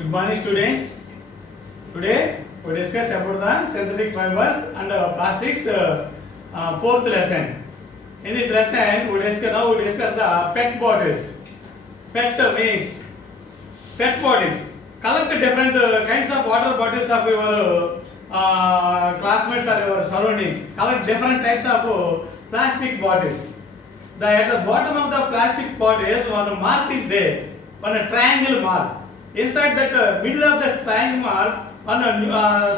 Good morning, students. Today we discuss about the synthetic fibers and plastics. Fourth lesson. In this lesson, we discuss the PET bottles. PET means PET bottles. Collect different kinds of water bottles of your classmates or your surroundings. Collect different types of plastic bottles. At the bottom of the plastic bottles, one mark is there, one triangle mark. Inside that middle of the triangle mark,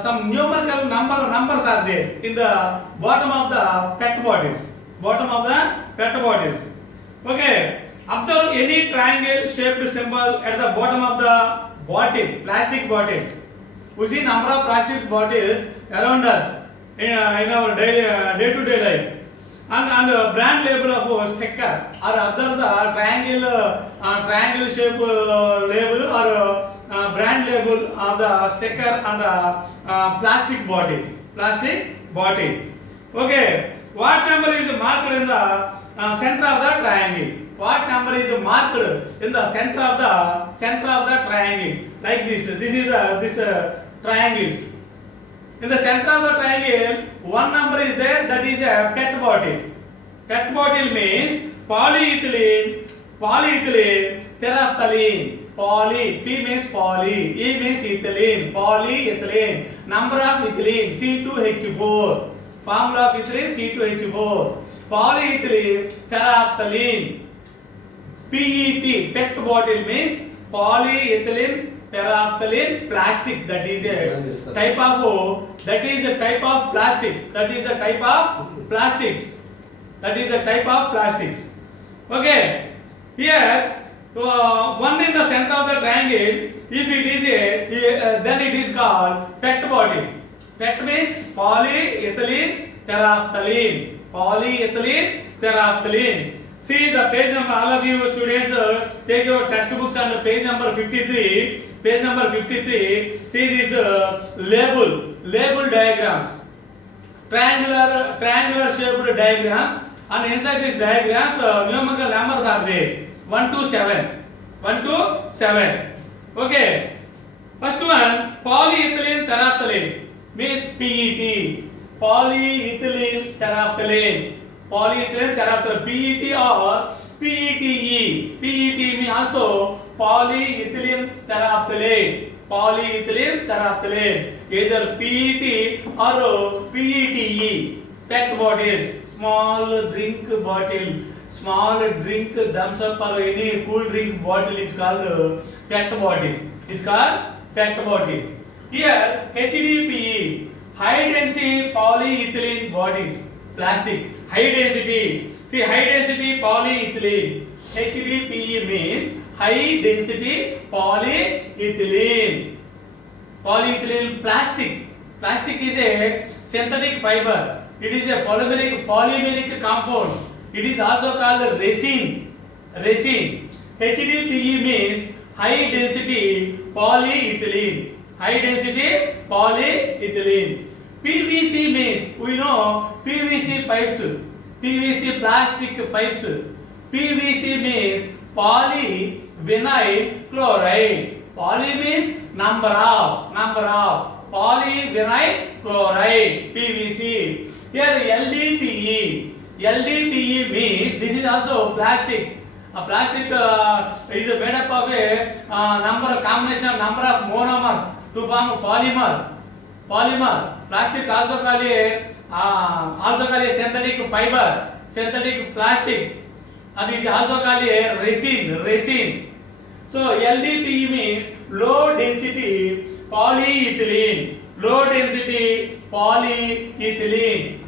some numerical numbers are there in the bottom of the PET bottles. Bottom of the PET bottles. Okay. Observe any triangle shaped symbol at the bottom of the bottle, plastic bottle. We see number of plastic bottles around us in our day-to-day life. And the brand label of sticker or observe the triangle shape label or brand label of the sticker on the plastic bottle. Okay, what number is marked in the center of the triangle? What number is marked in the center of the triangle? Like this. This is this triangles. In the center of the triangle, one number is there, that is a PET bottle. PET bottle means polyethylene, terephthalene. Poly, P means poly, E means ethylene, polyethylene. Number of ethylene, C2H4. Formula of ethylene, C2H4. Polyethylene, terephthalene. PET, PET bottle means polyethylene terephthalene plastic. That is a type of plastic. That is a type of plastics. Okay. Here, so one in the center of the triangle. If it is then it is called PET bottle. PET means polyethylene terephthalene. See the page number. All of you students take your textbooks and page number 53. Page number 53. See this label diagrams. Triangular shaped diagrams, and inside these diagrams numerical numbers are there. 1 to 7. Okay. First one, polyethylene terephthalene means PET. Polyethylene terephthalene. PET or PETE. PET means also polyethylene terephthalene. Either PET or PETE. PET bottles, small drink bottle, small drink thumbs up or any cool drink bottle is called PET bottle. Here HDPE, high density polyethylene bodies, plastic. High density. See, high density polyethylene. HDPE means high density polyethylene. Polyethylene plastic. Plastic is a synthetic fiber. It is a polymeric compound. It is also called resin. HDPE means high density polyethylene. PVC means, we know PVC pipes, PVC plastic pipes. PVC means polyvinyl chloride. Poly means number of. Polyvinyl chloride, PVC. Here LDPE means this is also plastic. A plastic is made up of a combination of number of monomers to form a polymer. Plastic also called a synthetic fiber, synthetic plastic, and it also called a resin. So LDPE means low density polyethylene.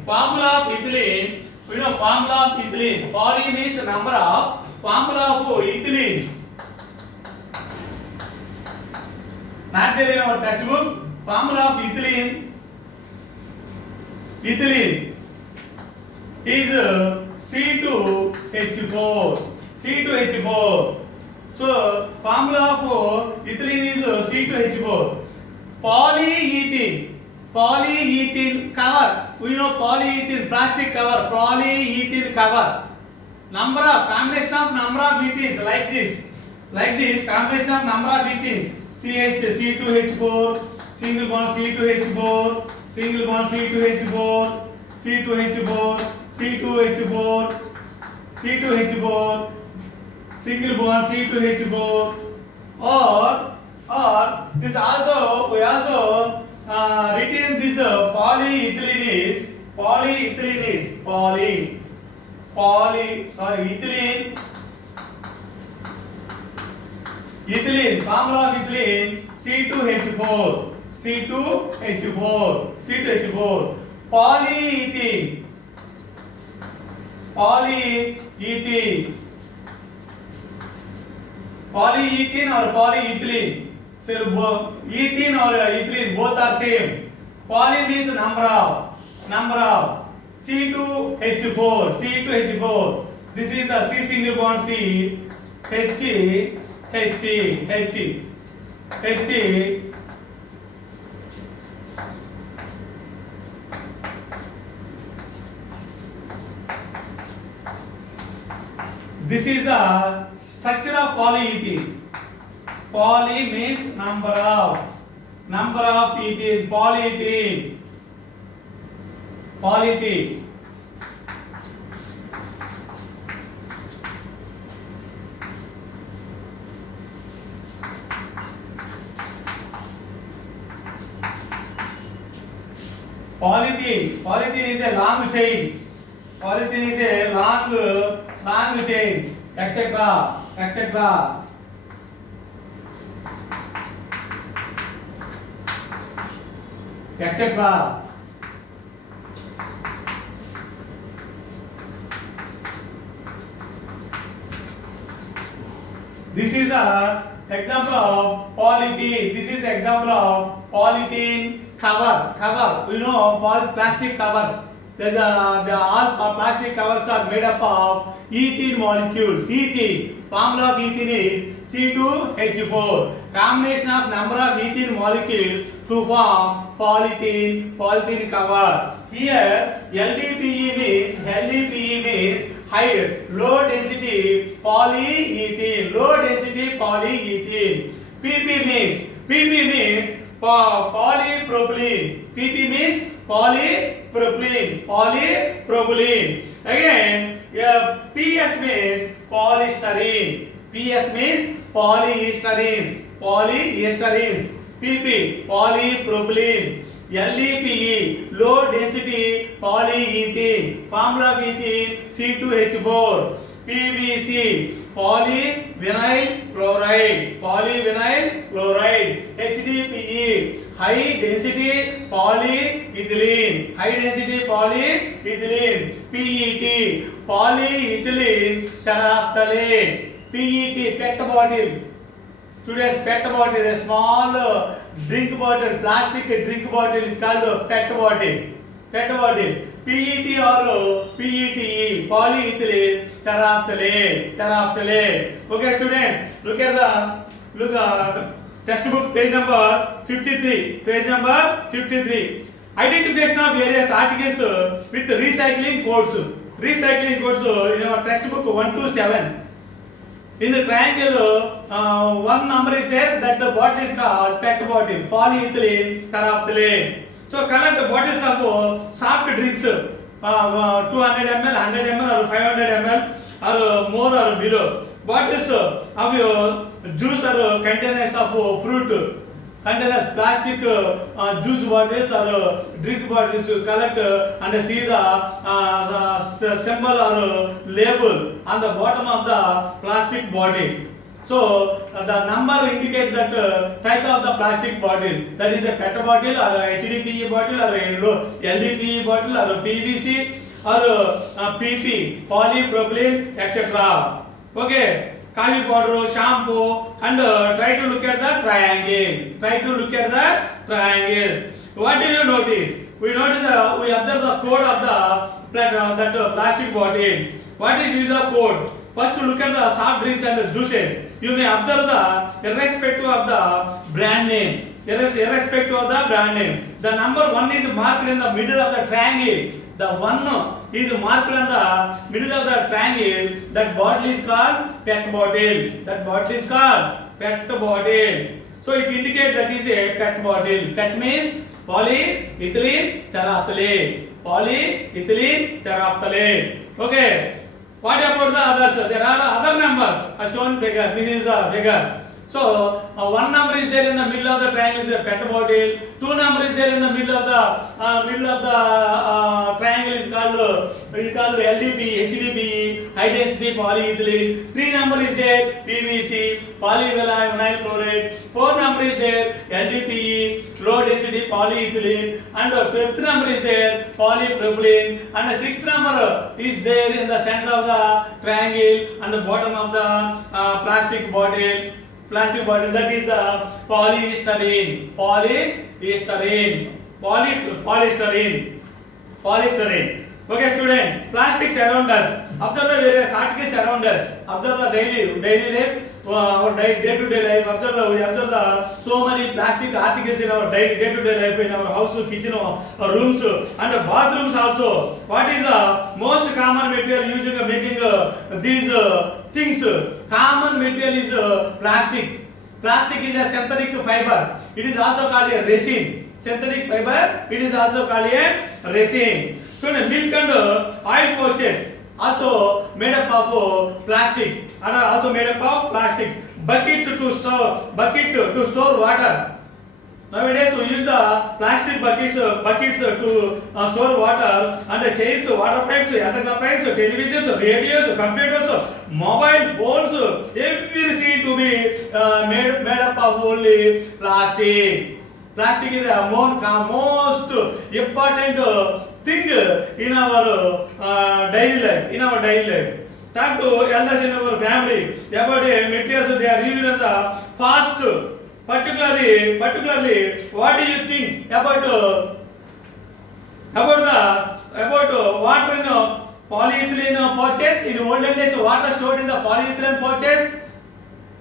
Formula of ethylene, we know formula of ethylene. Poly means number of, formula of ethylene. Not there in our textbook. Formula of ethylene is C2H4. So formula of ethylene is C2H4. Polyethylene cover. We know polyethylene plastic cover. Polyethylene cover. Combination of number of ethyls like this. Combination of number of ethyls. C2H4, single bond C2H4, single bond C2H4, C2H4, C2H4, C2H4, single bond C2H4, or this also we also written this polyethylene is ethylene, formula of ethylene C2H4, polyethylene or polyethylene. So ethene or ethylene both are same. Poly means number of C2H4. This is the C single bond C, H. This is the structure of polyethylene. Poly means number of ethene, polyethylene. Polyethylene is a long chain. Long chain, etc. This is the example of polythene. This is the example of polythene cover. You know, plastic covers. All plastic covers are made up of ethene molecules. Ethene. Formula of ethene is C2H4. Combination of number of ethene molecules to form polythene cover. Here LDPE means high low density polyethylene. PP means polypropylene. Again, PS means polystyrene. PP polypropylene. LDPE low density polyethylene. Formula of ethene C2H4. PVC polyvinyl chloride. HDPE high density polyethylene. PET polyethylene terephthalate. PET PET bottle. Today's PET bottle is a small drink bottle, plastic drink bottle is called PET bottle. PET or PETE, polyethylene terephthalate. Okay, students, look at textbook page number 53. Identification of various articles with recycling codes. In our textbook 1 to 7. In the triangle, one number is there, that the bottle is called PET bottle, polyethylene terephthalate. So collect bottles of soft drinks, 200 ml, 100 ml or 500 ml or more or below. Bottles of your juice or containers of fruit, containers, plastic juice bottles or drink bottles, you collect and see the symbol or label on the bottom of the plastic bottle. So the number indicates that type of the plastic bottle, that is a PET bottle or a HDPE bottle or a LDPE bottle or a PVC or PP, polypropylene, etc. Okay. Coffee powder, shampoo, and try to look at the triangle. What did you notice? We observe the code of the plastic bottle. What is the code? First, look at the soft drinks and juices. You may observe the irrespective of the brand name. The number 1 is marked in the middle of the triangle. The 1 is marked on the middle of the triangle. That bottle is called PET bottle. So it indicates that is a PET bottle. PET means polyethylene terephthalate. Polyethylene terephthalate. Okay. What about the others? There are other numbers as shown figure. This is the figure. So one number is there in the middle of the triangle is a PET bottle. Two number is there in the middle of the triangle is called LDPE, HDPE, high density polyethylene. Three number is there PVC, polyvinyl chloride. Four number is there LDPE, low density polyethylene, and fifth number is there polypropylene, and the sixth number is there in the center of the triangle and the bottom of the plastic bottle, that is the polystyrene. Okay, student, plastics around us. Observe the various articles around us. Observe the daily life, our day-to-day life. We observe the so many plastic articles in our day-to-day life, in our house, kitchen, rooms, and bathrooms also. What is the most common material used in making these things? Common material is plastic. Plastic is a synthetic fiber. It is also called a resin. Synthetic fiber. It is also called a resin. So the milk and oil pouches also made up of plastic and are also made up of plastics. Bucket to store water. Nowadays we use the plastic buckets to store water, and the chains, water pipes, underground pipes, televisions, radios, computers, mobile phones, everything to be made up of only plastic. Plastic is the most important thing in our daily life. Talk to elders in our family about materials they are using in the fast. Particularly, what do you think about water in polyethylene pouches? In olden days, water stored in the polyethylene pouches?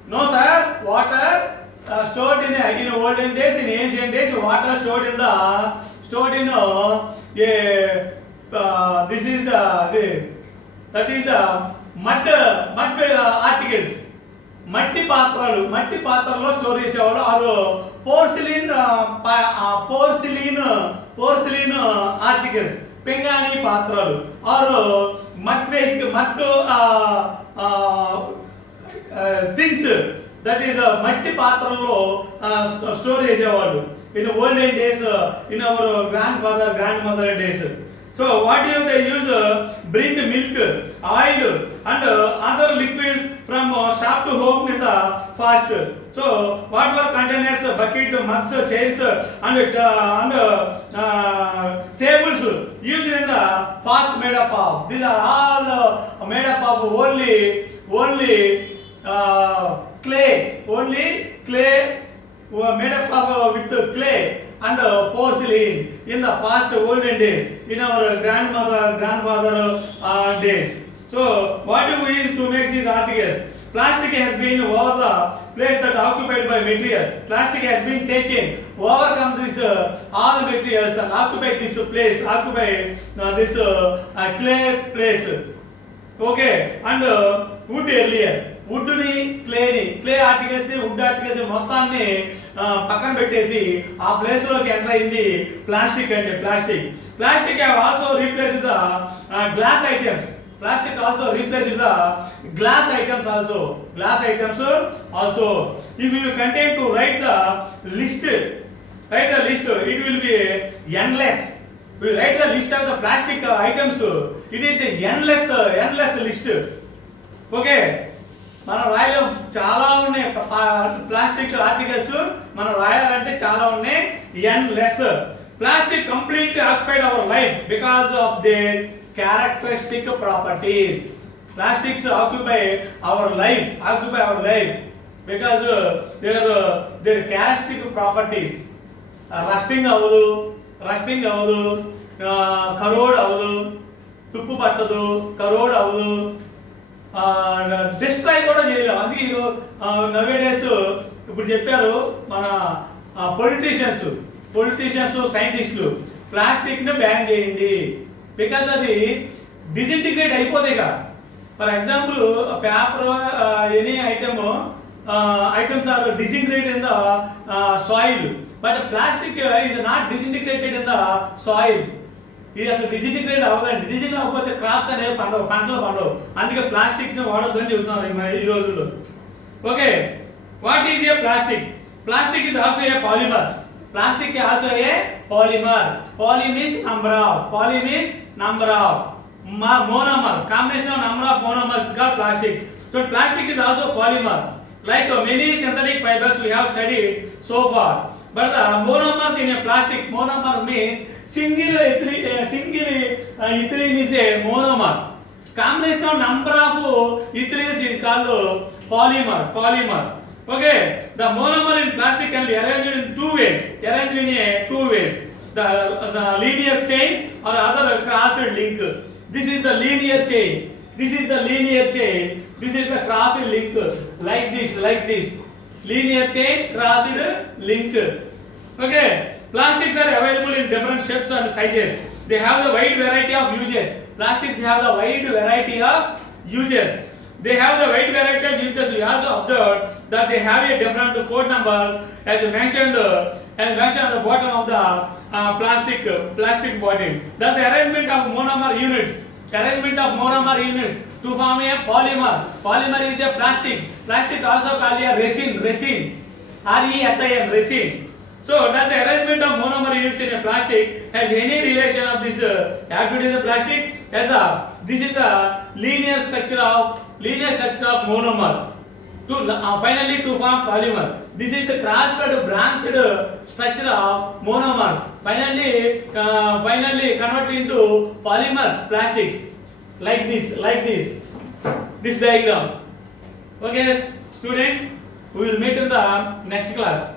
No, sir. Water stored in olden days, in ancient days, water stored in that is mud articles. మట్టి పాత్రలో store చేసేవాళ్ళు ఆరు porcelain articles, పింగాణి పాత్రలు ఆరు మట్టు things, that is మట్టి పాత్రల్లో store చేసేవాళ్ళు in olden days, in our grandmother days. So what do they use? Bring milk, oil, and other liquids from shop to home in the fast. So whatever containers, bucket, mugs, chairs, and tables used in the fast made up of. These are all made up of only clay. Only clay, made up of with clay and porcelain in the past olden days, in our grandfather days. So what do we use to make these articles? Plastic has been over the place that occupied by materials. Plastic has been taken, overcome this all materials and occupy this place, this clay place. Okay, and wood earlier. Wood ని clay articles ని wood articles మొత్తాన్ని పక్కన పెట్టేసి ఆ place లోకి enter అయింది plastic. Plastic also replace the glass items. Plastic also replaces the glass items also. If you continue to write the list, it will be endless. We write the list of the plastic items. It is a endless list. Okay. మనం రాయలేం, చాలా ఉన్నాయి plastic articles, మనం రాయాలంటే చాలా ఉన్నాయి. endless. Plastic completely occupied our life because of their characteristic properties. Plastics occupy our life because their characteristic properties. Rusting avadu, corrode avadu, tuppu pattadu, corrode avadu, destroy కూడా చేయలేము. అందుకే నవేడేస్ ఇప్పుడు చెప్పారు మన పొలిటీషియన్స్ సైంటిస్టులు, ప్లాస్టిక్ ను ban చేయండి because అది డిసింటిగ్రేట్ అయిపోతేగా. For example paper any item items are disintegrated in the soil, but plastic is not disintegrated in the soil. ఇది అసలు డిసింటిగ్రేట్ అవ్వదండి. డిసింటిగ్రేట్ అవ్వకపోతే క్రాప్స్ అనేవి పంటలు పండవు. అందుకే ప్లాస్టిక్స్ వాడొద్దని చెబుతున్నారు ఈ రోజుల్లో. Okay, what is a plastic? Plastic is also a polymer. Plastic is also a polymer. Poly means number of. Monomer, combination of number of monomers is called plastic. So plastic is also polymer. Like many synthetic fibers we have studied so far. But the monomers in a plastic, monomer means single ethylene is a monomer. Combination of number of ethylenes is called polymer. Okay, the monomer in plastic can be arranged in two ways. The linear chains or other crossed link. This is the linear chain. This is the crossed link. Like this. Linear chain, crossed link. Okay, plastics are available in different shapes and sizes. They have the wide variety of uses. Plastics have the wide variety of uses. We also observed that they have a different code number as mentioned on the bottom of the plastic bottle. Thus the arrangement of monomer units to form a polymer. Polymer is a plastic. Plastic also called a resin. RESIN, resin. So does the arrangement of monomer units in a plastic has any relation of this activity in the plastic? Yes, this is the linear structure of monomer to finally to form polymer. This is the crossed branched structure of monomer finally converted into polymers, plastics, like this diagram. Okay students, we will meet in the next class.